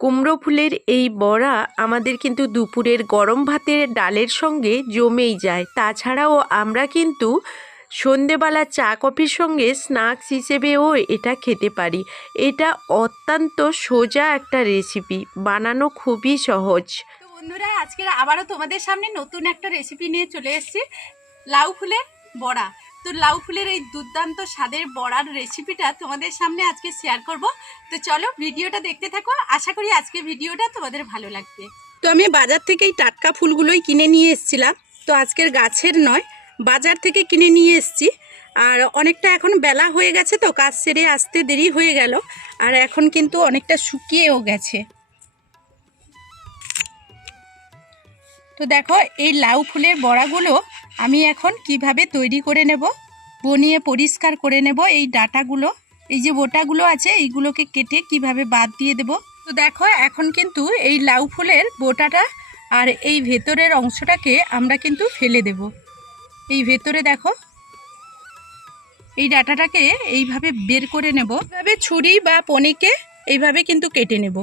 কুমড়ো ফুলের এই বড়া আমাদের কিন্তু দুপুরের গরম ভাতের ডালের সঙ্গে জমেই যায়। তাছাড়াও আমরা কিন্তু সন্ধেবেলা চা কফির সঙ্গে স্ন্যাক্স হিসেবেও এটা খেতে পারি। এটা অত্যন্ত সোজা একটা রেসিপি, বানানো খুবই সহজ। বন্ধুরা আজকে আবারও তোমাদের সামনে নতুন একটা রেসিপি নিয়ে চলে এসেছি, লাউ ফুলের বড়া। তো লাউ ফুলের এই দুর্দান্ত স্বাদের বড়ার রেসিপিটা তোমাদের সামনে আজকে শেয়ার করব। তো চলো ভিডিওটা দেখতে থাকো, আশা করি আজকে ভিডিওটা তোমাদের ভালো লাগবে। তো আমি বাজার থেকে এই টাটকা ফুলগুলোই কিনে নিয়ে এসেছিলাম। তো আজকের গাছের নয়, বাজার থেকে কিনে নিয়ে এসেছি। আর অনেকটা এখন বেলা হয়ে গেছে তো, কাজ সেরে আসতে দেরি হয়ে গেল। আর এখন কিন্তু অনেকটা শুকিয়েও গেছে। তো দেখো, এই লাউ ফুলের বড়াগুলো আমি এখন কীভাবে তৈরি করে নেব? বনিয়ে পরিষ্কার করে নেব এই ডাটাগুলো। এই যে বোটাগুলো আছে, এইগুলোকে কেটে কীভাবে বাদ দিয়ে দেব? তো দেখো, এখন কিন্তু এই লাউ ফুলের বোটাটা আর এই ভেতরের অংশটাকে আমরা কিন্তু ফেলে দেব। এই ভেতরে দেখো, এই ডাটাটাকে এইভাবে বের করে নেব। এইভাবে ছুরি বা পনিকে এইভাবে কিন্তু কেটে নেব।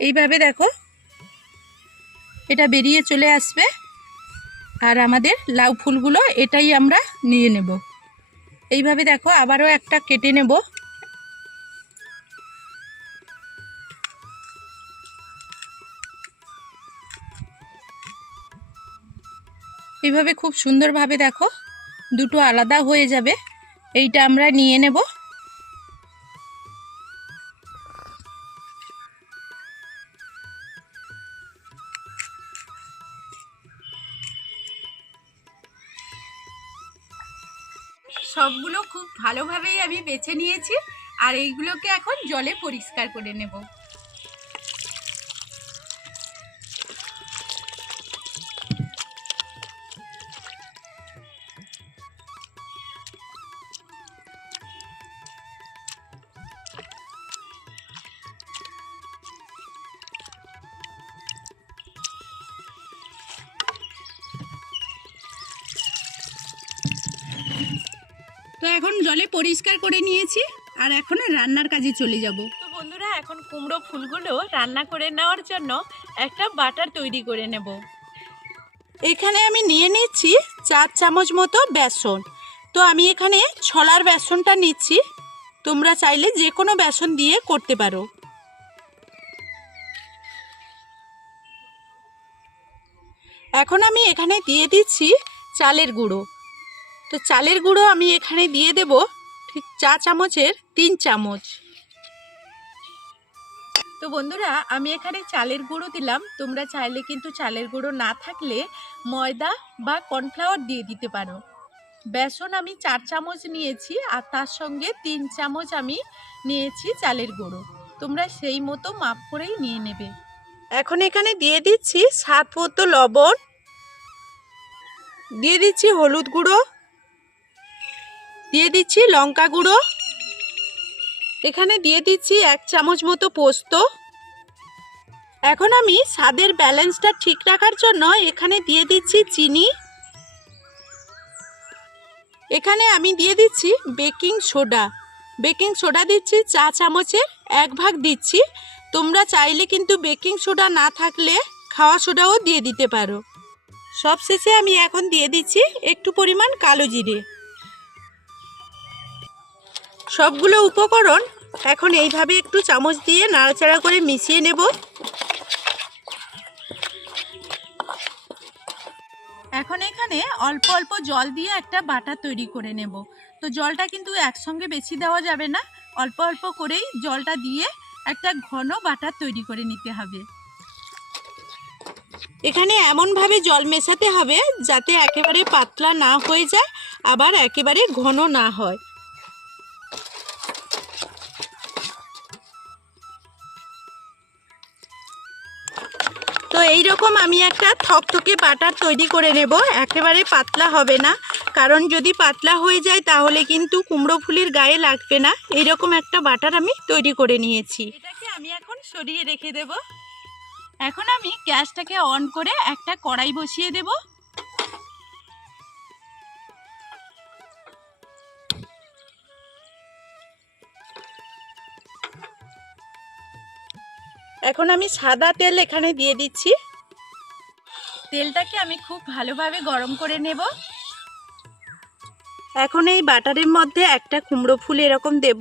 এইভাবে দেখো এটা বেরিয়ে চলে আসবে। আর আমাদের লাউ ফুলগুলো এটাই আমরা নিয়ে নেব। এইভাবে দেখো আবারও একটা কেটে নেব। এইভাবে খুব সুন্দরভাবে দেখো, দুটো আলাদা হয়ে যাবে। এইটা আমরা নিয়ে নেব। খুব ভালোভাবেই আমি বেছে নিয়েছি আর এইগুলোকে এখন জলে পরিষ্কার করে নেব। এখন জলে পরিষ্কার করে নিয়েছি আর এখন রান্নার কাজে চলে যাব। তো বন্ধুরা, এখন কুমড়ো ফুলগুলো রান্না করে নেওয়ার জন্য একটা বাটার তৈরি করে নেব। এখানে আমি নিয়ে নিচ্ছি চার চামচ মতো বেসন। তো আমি এখানে ছলার বেসনটা নিচ্ছি। তোমরা চাইলে যে কোনো বেসন দিয়ে করতে পারো। এখন আমি এখানে দিয়ে দিচ্ছি চালের গুঁড়ো। তো চালের গুঁড়ো আমি এখানে দিয়ে দেব ঠিক চা চামচের তিন চামচ। তো বন্ধুরা, আমি এখানে চালের গুঁড়ো দিলাম। তোমরা চাইলে কিন্তু চালের গুঁড়ো না থাকলে ময়দা বা কর্নফ্লাওয়ার দিয়ে দিতে পারো। বেসন আমি চার চামচ নিয়েছি আর তার সঙ্গে তিন চামচ আমি নিয়েছি চালের গুঁড়ো। তোমরা সেই মতো মাপ করেই নিয়ে নেবে। এখন এখানে দিয়ে দিচ্ছি সাত মতো লবণ। দিয়ে দিচ্ছি হলুদ গুঁড়ো। দিয়ে দিচ্ছি লঙ্কা গুঁড়ো। এখানে দিয়ে দিচ্ছি এক চামচ মতো পোস্ত। এখন আমি স্বাদের ব্যালেন্সটা ঠিক রাখার জন্য এখানে দিয়ে দিচ্ছি চিনি। এখানে আমি দিয়ে দিচ্ছি বেকিং সোডা। বেকিং সোডা দিচ্ছি চা চামচের এক ভাগ দিচ্ছি। তোমরা চাইলে কিন্তু বেকিং সোডা না থাকলে খাওয়া সোডাও দিয়ে দিতে পারো। সব শেষে আমি এখন দিয়ে দিচ্ছি একটু পরিমাণ কালো জিরে। সবগুলো উপকরণ এখন এইভাবে একটু চামচ দিয়ে নাড়াচাড়া করে মিশিয়ে নেব। এখন এখানে অল্প অল্প জল দিয়ে একটা বাটার তৈরি করে নেব। তো জলটা কিন্তু একসঙ্গে বেশি দেওয়া যাবে না অল্প অল্প করেই জলটা দিয়ে একটা ঘন বাটার তৈরি করে নিতে হবে। এখানে এমনভাবে জল মেশাতে হবে যাতে একেবারে পাতলা না হয়ে যায় আবার একেবারে ঘন না হয়। তো এই রকম আমি একটা থকথকে বাটার তৈরি করে নেব, একেবারে পাতলা হবে না। কারণ যদি পাতলা হয়ে যায় তাহলে কিন্তু কুমড়ো ফুলের গায়ে লাগবে না। এইরকম একটা বাটার আমি তৈরি করে নিয়েছি। এটাকে আমি এখন সরিয়ে রেখে দেব। এখন আমি গ্যাসটাকে অন করে একটা কড়াই বসিয়ে দেব। এখন আমি সাদা তেল এখানে দিয়ে দিচ্ছি। তেলটাকে আমি খুব ভালোভাবে গরম করে নেব। এখন এই বাটারের মধ্যে একটা কুমড়ো ফুল এরকম দেব।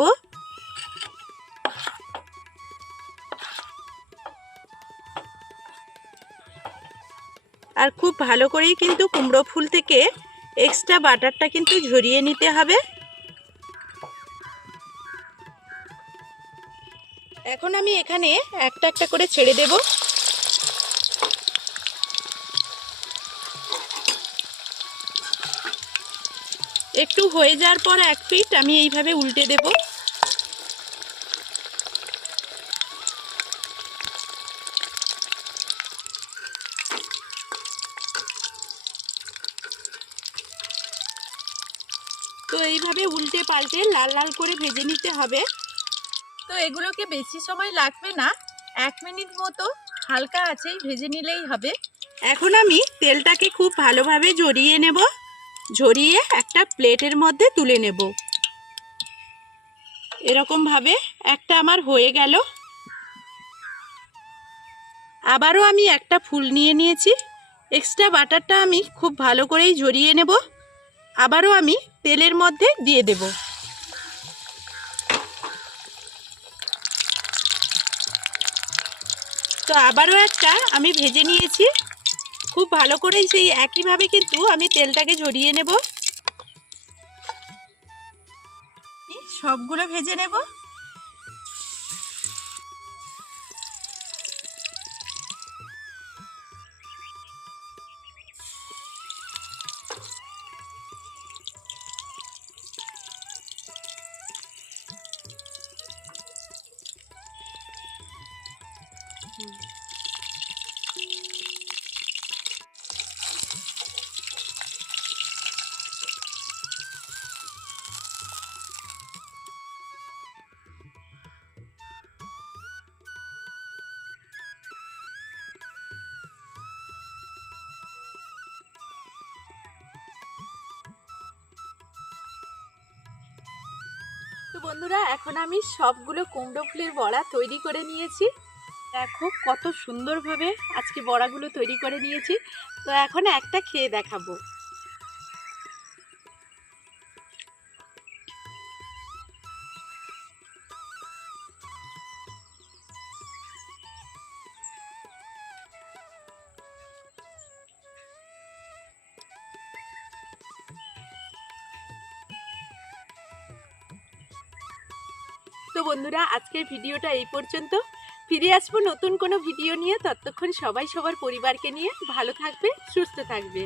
আর খুব ভালো করেই কিন্তু কুমড়ো ফুল থেকে এক্সট্রা বাটারটা কিন্তু ঝরিয়ে নিতে হবে। এখন আমি এখানে একটা একটা করে ছেড়ে দেব। একটু হয়ে যাওয়ার পর এক পিট আমি এইভাবে উল্টে দেব। তো এইভাবে উল্টে পাল্টে লাল লাল করে ভেজে নিতে হবে। তো এগুলোকে বেশি সময় লাগবে না। এক মিনিট মতো হালকা আছেই ভেজে নিলেই হবে। এখন আমি তেলটাকে খুব ভালোভাবে জড়িয়ে নেব। ঝরিয়ে একটা প্লেটের মধ্যে তুলে নেব। এরকমভাবে একটা আমার হয়ে গেল। আবারও আমি একটা ফুল নিয়ে নিয়েছি। এক্সট্রা বাটারটা আমি খুব ভালো করেই ঝরিয়ে নেব। আবারও আমি তেলের মধ্যে দিয়ে দেবো। তো আবারও একটা আমি ভেজে নিয়েছি। খুব ভালো করেই সেই একইভাবে কিন্তু আমি তেলটাকে ঝরিয়ে নেব। সবগুলো ভেজে নেব। তো বন্ধুরা, এখন আমি সবগুলো কুমড়ো ফুলের বড়া তৈরি করে নিয়েছি। দেখো কত সুন্দরভাবে আজকে বড়াগুলো তৈরি করে নিয়েছি। তো এখন একটা খেয়ে দেখাবো। তো বন্ধুরা, আজকের ভিডিওটা এই পর্যন্ত। ফিরে আসব নতুন কোনো ভিডিও নিয়ে। ততক্ষণ সবাই সবার পরিবারকে নিয়ে ভালো থাকবে, সুস্থ থাকবে।